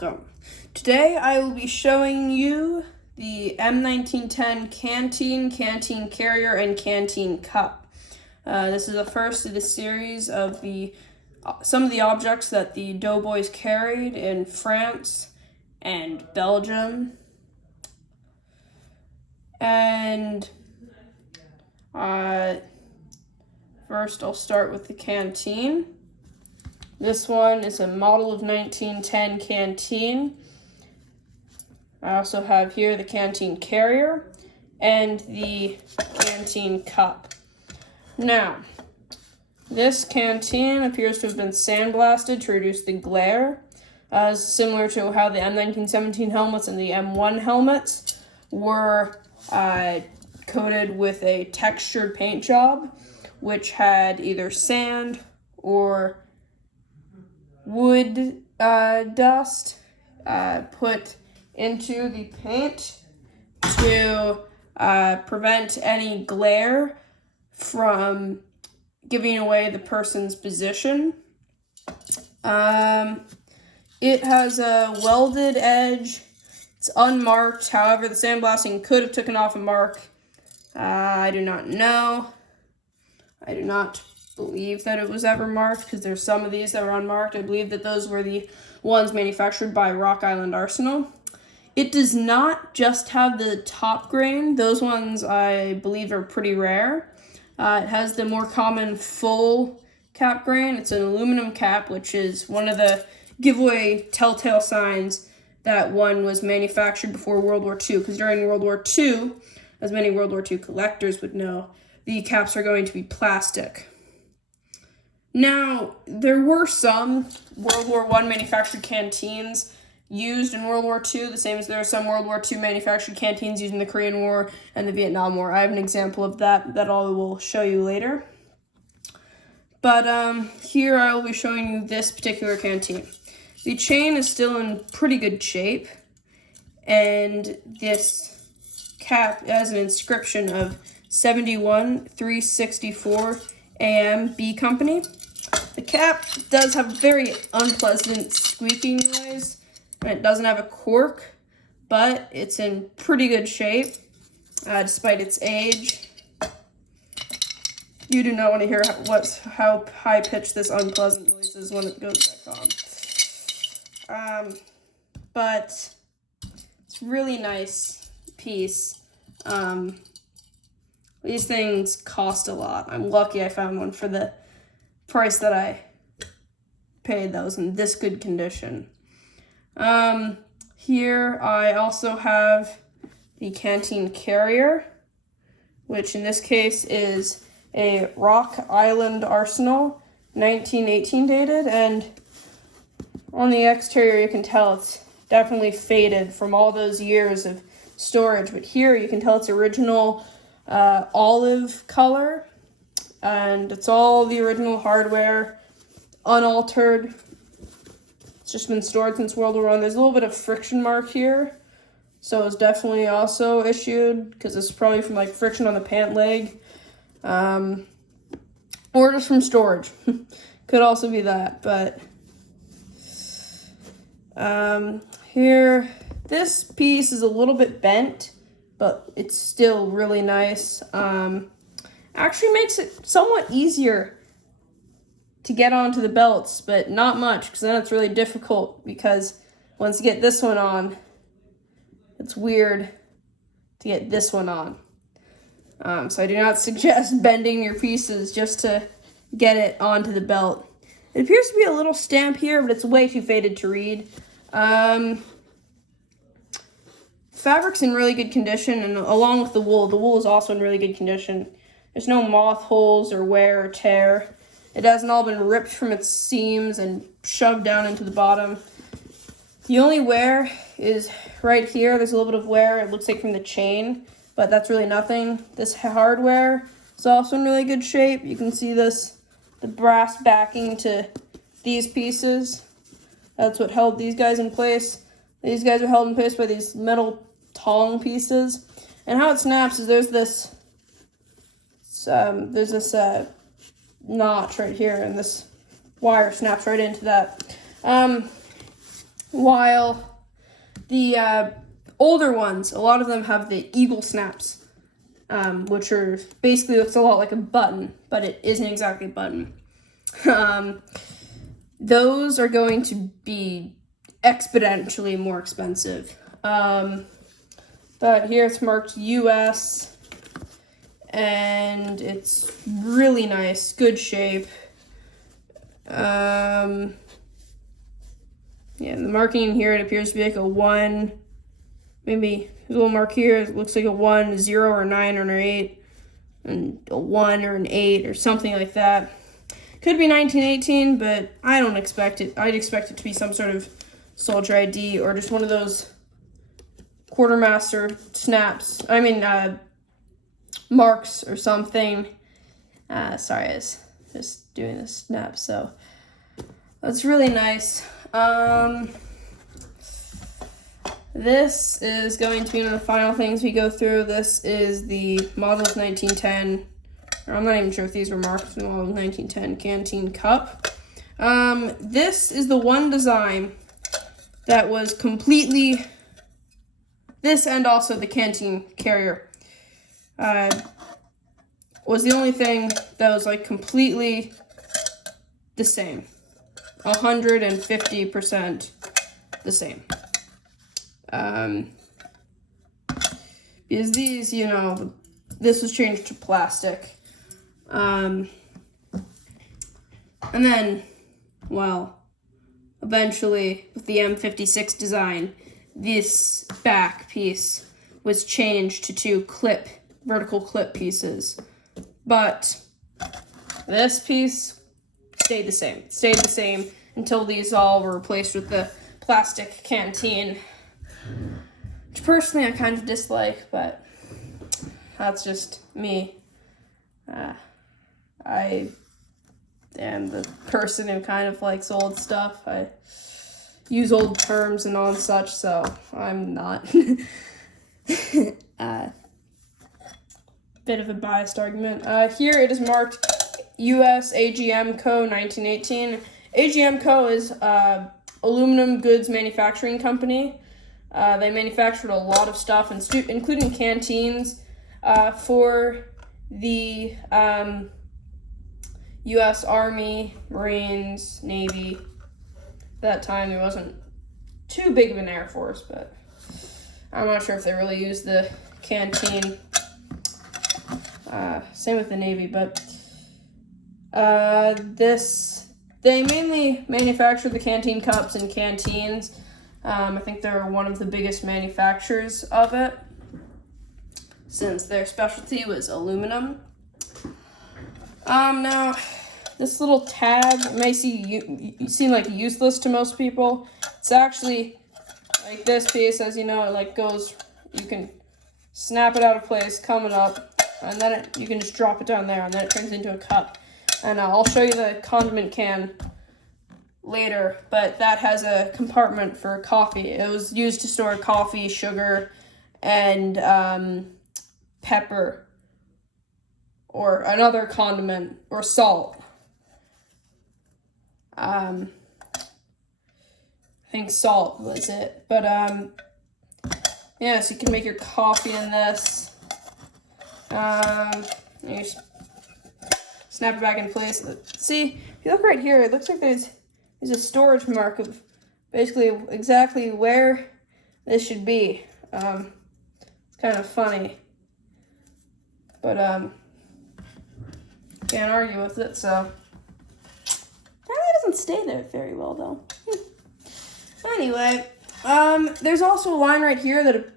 welcome. Today I will be showing you the M1910 Canteen Carrier, and Canteen Cup. This is the first of the series of some of the objects that the Doughboys carried in France and Belgium. And first I'll start with the Canteen. This one is a model of 1910 Canteen. I also have here the Canteen Carrier and the Canteen Cup. Now, this Canteen appears to have been sandblasted to reduce the glare, similar to how the M1917 helmets and the M1 helmets were coated with a textured paint job, which had either sand or wood dust put into the paint to prevent any glare from giving away the person's position. It has a welded edge. It's unmarked. However, the sandblasting could have taken off a mark. I do not know. I do not believe that it was ever marked, because there's some of these that were unmarked. I believe that those were the ones manufactured by Rock Island Arsenal. It does not just have the top grain. Those ones I believe are pretty rare. It has the more common full cap grain. It's an aluminum cap, which is one of the giveaway telltale signs that one was manufactured before World War II, because during World War II, as many World War II collectors would know, the caps are going to be plastic. Now, there were some World War I manufactured canteens used in World War II, the same as there are some World War II manufactured canteens used in the Korean War and the Vietnam War. I have an example of that I will show you later. But here I will be showing you this particular canteen. The chain is still in pretty good shape, and this cap has an inscription of 71-364 AM B Company. The cap does have very unpleasant squeaking noise, and it doesn't have a cork, but it's in pretty good shape, despite its age. You do not want to hear how high-pitched this unpleasant noise is when it goes back on. But it's a really nice piece. These things cost a lot. I'm lucky I found one for the price that I paid that was in this good condition. Here I also have the Canteen Carrier, which in this case is a Rock Island Arsenal, 1918 dated, and on the exterior you can tell it's definitely faded from all those years of storage, but here you can tell it's original olive color, and it's all the original hardware, unaltered. It's just been stored since World War I. There's a little bit of friction mark here, so it's definitely also issued, because it's probably from like friction on the pant leg, or just from storage. Could also be that, but here, this piece is a little bit bent, but it's still really nice. Actually makes it somewhat easier to get onto the belts, but not much, because then it's really difficult, because once you get this one on, it's weird to get this one on. So I do not suggest bending your pieces just to get it onto the belt. It appears to be a little stamp here, but it's way too faded to read. Fabric's in really good condition, and along with the wool is also in really good condition. There's no moth holes or wear or tear. It hasn't all been ripped from its seams and shoved down into the bottom. The only wear is right here. There's a little bit of wear, it looks like, from the chain, but that's really nothing. This hardware is also in really good shape. You can see the brass backing to these pieces. That's what held these guys in place. These guys are held in place by these metal tong pieces. And how it snaps is there's this notch right here, and this wire snaps right into that. while the older ones, a lot of them have the eagle snaps, which are basically looks a lot like a button, but it isn't exactly a button. Those are going to be exponentially more expensive. But here it's marked US, and it's really nice, good shape. Yeah, the marking here, it appears to be like a 1, maybe a little mark here, it looks like a 1, 0, or 9, or an 8, and a 1 or an 8, or something like that. Could be 1918, but I don't expect it. I'd expect it to be some sort of soldier ID, or just one of those quartermaster snaps. Marks or something. Sorry, I was just doing the snap, so that's really nice. This is going to be one of the final things we go through. This is the model of 1910. I'm not even sure if these were marked in the model of 1910 Canteen cup. This is the one design that was completely, this and also the Canteen carrier, was the only thing that was like completely the same. 150% the same. Because these, this was changed to plastic. And then, well, eventually with the M56 design, this back piece was changed to 2 vertical clip pieces. But this piece stayed the same. It stayed the same until these all were replaced with the plastic Canteen, which personally I kind of dislike, but that's just me. I am the person who kind of likes old stuff. I use old terms and all such, so I'm not. Bit of a biased argument. Here it is marked US AGM Co. 1918. AGM Co. is aluminum goods manufacturing company. They manufactured a lot of stuff, including canteens, for the U.S. Army, Marines, Navy. At that time, there wasn't too big of an Air Force, but I'm not sure if they really used the canteen. Same with the Navy, but they mainly manufacture the Canteen cups and canteens. I think they're one of the biggest manufacturers of it, since their specialty was aluminum. Now, this little tab may seem like useless to most people. It's actually like this piece, as you know, it like goes, you can snap it out of place, come it up, and then you can just drop it down there, and then it turns into a cup. And I'll show you the condiment can later, but that has a compartment for coffee. It was used to store coffee, sugar, and pepper, or another condiment, or salt. I think salt was it, but yeah, so you can make your coffee in this. You just snap it back in place. See, if you look right here, it looks like there's a storage mark of basically exactly where this should be. It's kind of funny, but can't argue with it, so. It doesn't stay there very well, though. Anyway, there's also a line right here that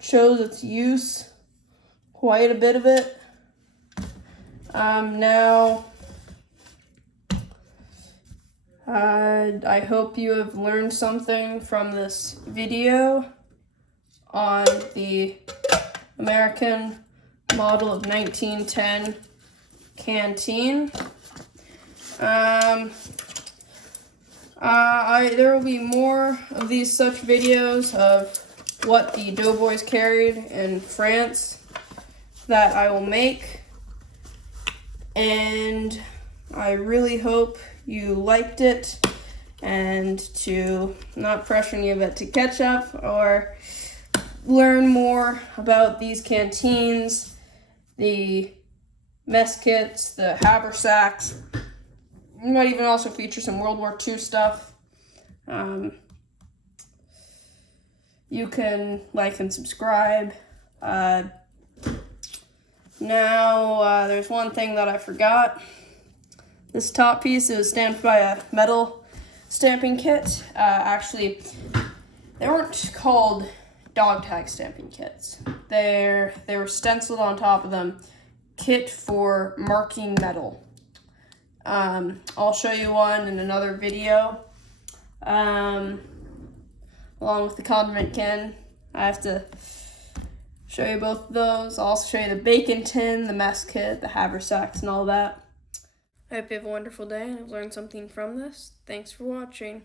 shows its use, quite a bit of it. Now, I hope you have learned something from this video on the American model of 1910 Canteen. There will be more of these such videos of what the Doughboys carried in France that I will make, and I really hope you liked it. and to not pressure any of it to catch up or learn more about these canteens, the mess kits, the haversacks. It might even also feature some World War II stuff. You can like and subscribe. Now, there's one thing that I forgot. This top piece is stamped by a metal stamping kit. Actually, they weren't called dog tag stamping kits. They were stenciled on top of them. Kit for marking metal. I'll show you one in another video. Along with the condiment can. I have to show you both of those. I'll also show you the bacon tin, the mess kit, the haversacks, and all that. I hope you have a wonderful day and have learned something from this. Thanks for watching.